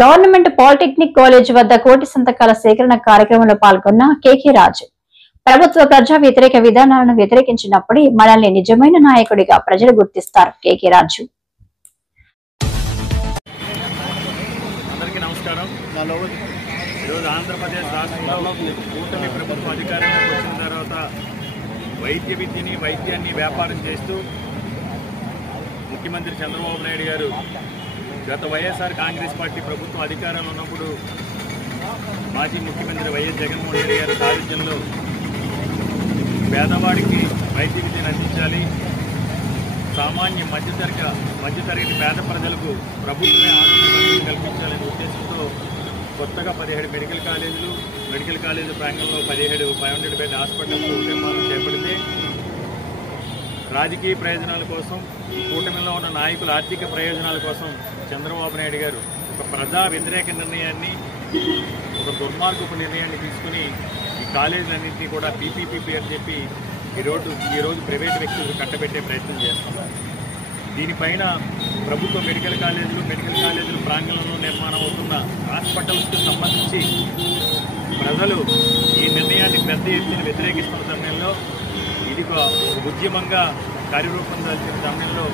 Government polytechnic college వద్ద కోటి సంతకాల సేకరణ కార్యక్రమంలో పాల్గొన్న కేకే రాజు ప్రభుత్వ ప్రజా వ్యతిరేక విధానాలను వ్యతిరేకించినప్పుడే మనల్ని నిజమైన నాయకుడిగా ప్రజలు గుర్తిస్తారు. కేకే రాజు ఆంధ్రప్రదేశ్ రాష్ట్రంలో కూటమి ప్రభుత్వం అధికారంలోకి వచ్చిన తర్వాత వైద్య విద్యని వైద్యాన్ని వ్యాపారం చేస్తూ ముఖ్యమంత్రి చంద్రబాబు నాయుడు గారు గత వైఎస్ఆర్ కాంగ్రెస్ పార్టీ ప్రభుత్వం అధికారంలో ఉన్నప్పుడు మాజీ ముఖ్యమంత్రి వైఎస్ జగన్మోహన్ రెడ్డి గారి సారథ్యంలో పేదవాడికి వైద్య విద్యను అందించాలి, సామాన్య మధ్యతరగతి పేద ప్రజలకు ప్రభుత్వమే ఆరోగ్య కల్పించాలనే ఉద్దేశంతో కొత్తగా 17 మెడికల్ కాలేజీల ప్రాంగణంలో 500 బెడ్ హాస్పిటల్స్ నిర్మాణం చేపడితే రాజకీయ ప్రయోజనాల కోసం, కూటమిలో ఉన్న నాయకుల ఆర్థిక ప్రయోజనాల కోసం చంద్రబాబు నాయుడు గారు ఒక ప్రజా వ్యతిరేక నిర్ణయాన్ని, ఒక దుర్మార్గపు నిర్ణయాన్ని తీసుకుని ఈ కాలేజీలన్నింటినీ కూడా పీపీపీ పేరు చెప్పి ఈరోజు ప్రైవేటు వ్యక్తులకు కట్టబెట్టే ప్రయత్నం చేస్తున్నారు. దీనిపైన ప్రభుత్వ మెడికల్ కాలేజీలు ప్రాంగణంలో నిర్మాణం అవుతున్న హాస్పిటల్స్కి సంబంధించి ప్రజలు ఈ నిర్ణయాన్ని పెద్ద ఎత్తున వ్యతిరేకిస్తున్న సమయంలో ఇది ఒక ఉద్యమంగా కార్యరూపం దాల్చిన సమయంలో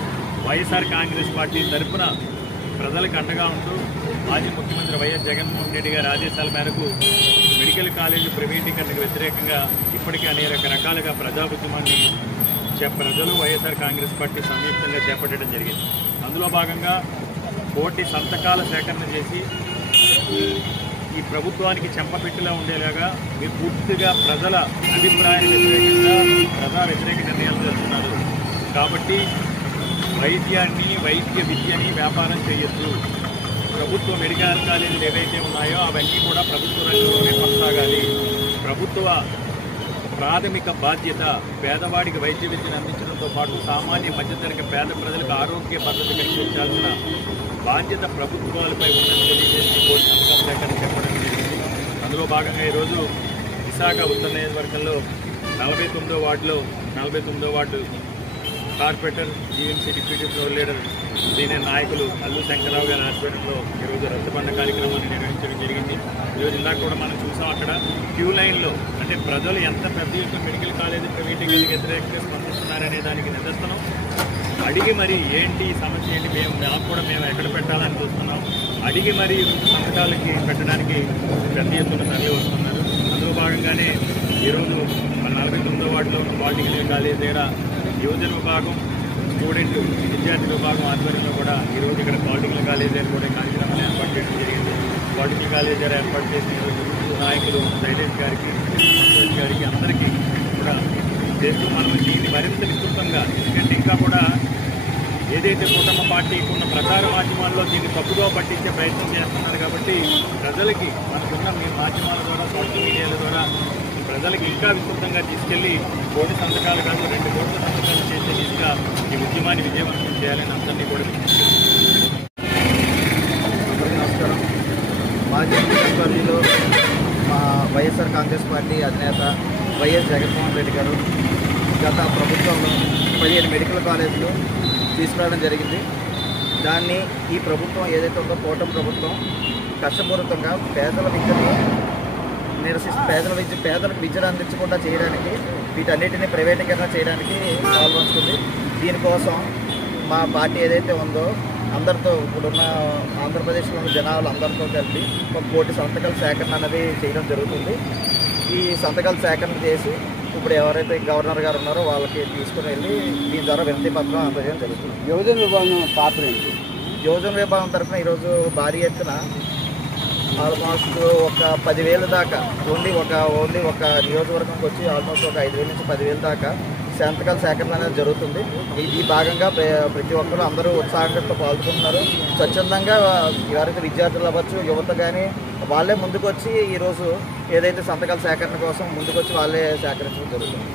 వైఎస్ఆర్ కాంగ్రెస్ పార్టీ తరఫున ప్రజలకు అండగా ఉంటూ మాజీ ముఖ్యమంత్రి వైఎస్ జగన్మోహన్ రెడ్డి గారి ఆదేశాల మేరకు మెడికల్ కాలేజీ ప్రైవేటీకరణకు వ్యతిరేకంగా ఇప్పటికే అనేక రకాలుగా ప్రజా ఉద్యమాన్ని ప్రజలు వైఎస్ఆర్ కాంగ్రెస్ పార్టీ సంయుక్తంగా చేపట్టడం జరిగింది. అందులో భాగంగా కోటి సంతకాల సేకరణ చేసి ఈ ప్రభుత్వానికి చెంపపెట్టులా ఉండేలాగా మీరు పూర్తిగా ప్రజల అభిప్రాయాన్ని వ్యతిరేకంగా ప్రజా వ్యతిరేక నిర్ణయాలు చేస్తున్నారు. కాబట్టి వైద్య విద్యని వ్యాపారం చేయొద్దు, ప్రభుత్వ మెడికల్ కాలేజీలు ఏవైతే ఉన్నాయో అవన్నీ కూడా ప్రభుత్వ రంగంలోనే కొనసాగాలి. ప్రభుత్వ ప్రాథమిక బాధ్యత పేదవాడికి వైద్య విద్యను అందించడంతో పాటు సామాన్య మధ్యతరగతి పేద ప్రజలకు ఆరోగ్య పద్ధతి కల్పించాల్సిన బాధ్యత ప్రభుత్వాలపై ఉందని తెలియజేసి కోటి సంతకాల సేకరణ చెప్పడం జరిగింది. అందులో భాగంగా ఈరోజు విశాఖ ఉత్తర నియోజకవర్గంలో 49వ ward corporator GMC deputy floor leader senior నాయకులు అల్లు శంకరరావు గారి ఆధ్వర్యంలో ఈరోజు రచ్చబండ కార్యక్రమాన్ని నిర్వహించడం జరిగింది. ఈరోజు ఇందాక కూడా మనం చూసాం, అక్కడ క్యూ లైన్లో అంటే ప్రజలు ఎంత పెద్ద ఎత్తున మెడికల్ కాలేజీ ప్రైవేటీకరణకు వ్యతిరేకంగా స్పందిస్తున్నారనే దానికి నిదర్శనం. అడిగి మరి ఏంటి సమస్య ఏంటి, మేము ఎక్కడ పెట్టాలని చూస్తున్నాం, అడిగి మరి సంతకాలకి పెట్టడానికి పెద్ద ఎత్తున తరలి వస్తున్నారు. అందులో భాగంగానే ఈరోజు 49వ వార్డులో పాలిటెక్నిక్ కాలేజీ దగ్గర యువజన విభాగం, విద్యార్థి విభాగం ఆధ్వర్యంలో కూడా ఈరోజు ఇక్కడ పాలిటెక్నిక్ కాలేజీ దగ్గర కూడా కార్యక్రమాన్ని ఏర్పాటు చేయడం జరిగింది. పాలిటెక్నిక్ కాలేజీ దగ్గర ఏర్పాటు చేసిన ఈరోజు నాయకులు శైలేష్ గారికి, సంతోష్ గారికి అందరికీ కూడా చేస్తూ మనం దీన్ని మరింత విస్తృతంగా, ఎందుకంటే ఇంకా కూడా ఏదైతే కుటుంబ పార్టీకి ఉన్న ప్రచార మాధ్యమాల్లో దీన్ని తప్పుగా పట్టించే ప్రయత్నం చేస్తున్నారు. కాబట్టి ప్రజలకి మనకున్న మీ మాధ్యమాల ద్వారా, సోషల్ మీడియాల ద్వారా ప్రజలకు ఇంకా విస్తృతంగా తీసుకెళ్లి కోటి సంతకాలు కాదు 2 కోట్ల సంతకాలు చేసే దిశగా ఈ ఉద్యమాన్ని విజయవంతం చేయాలని అందరినీ కూడా నమస్కారం. మాజీ ముఖ్యమంత్రిలో మా వైఎస్ఆర్ కాంగ్రెస్ పార్టీ అధినేత వైఎస్ జగన్మోహన్ రెడ్డి గారు గత ప్రభుత్వంలో 15 మెడికల్ కాలేజీలు తీసుకురావడం జరిగింది. దాన్ని ఈ ప్రభుత్వం ఏదైతే ఉందో కూటమి ప్రభుత్వం కష్టపూరితంగా పేదలకు విద్యను అందించకుండా చేయడానికి, వీటన్నిటిని ప్రైవేటీకరణ చేయడానికి పాల్పంచుకుంది. దీనికోసం మా పార్టీ ఏదైతే ఉందో అందరితో, ఇప్పుడున్న ఆంధ్రప్రదేశ్లో ఉన్న జనాలు అందరితో కలిపి 1 కోటి సంతకాల సేకరణ అనేది చేయడం జరుగుతుంది. ఈ సంతకాల సేకరణ చేసి ఇప్పుడు ఎవరైతే గవర్నర్ గారు ఉన్నారో వాళ్ళకి తీసుకుని వెళ్ళి దీని ద్వారా వినతి పత్రం అందజేయడం జరుగుతుంది. యువజన విభాగం పాత్ర ఏంటి? యువజన విభాగం తరఫున ఈరోజు భారీ ఎత్తున ఆల్మోస్ట్ ఒక 10,000 దాకా ఓన్లీ ఒక నియోజకవర్గంకి వచ్చి ఆల్మోస్ట్ ఒక 5,000 నుంచి 10,000 దాకా సంతకాల సేకరణ అనేది జరుగుతుంది. ఈ భాగంగా ప్రతి ఒక్కరు అందరూ ఉత్సాహంతో పాల్గొంటున్నారు. స్వచ్ఛందంగా ఎవరైతే విద్యార్థులు అవ్వచ్చు, యువత కానీ వాళ్ళే ముందుకు వచ్చి ఈరోజు ఏదైతే సంతకాల సేకరణ కోసం ముందుకు వచ్చి వాళ్ళే సేకరించడం జరుగుతుంది.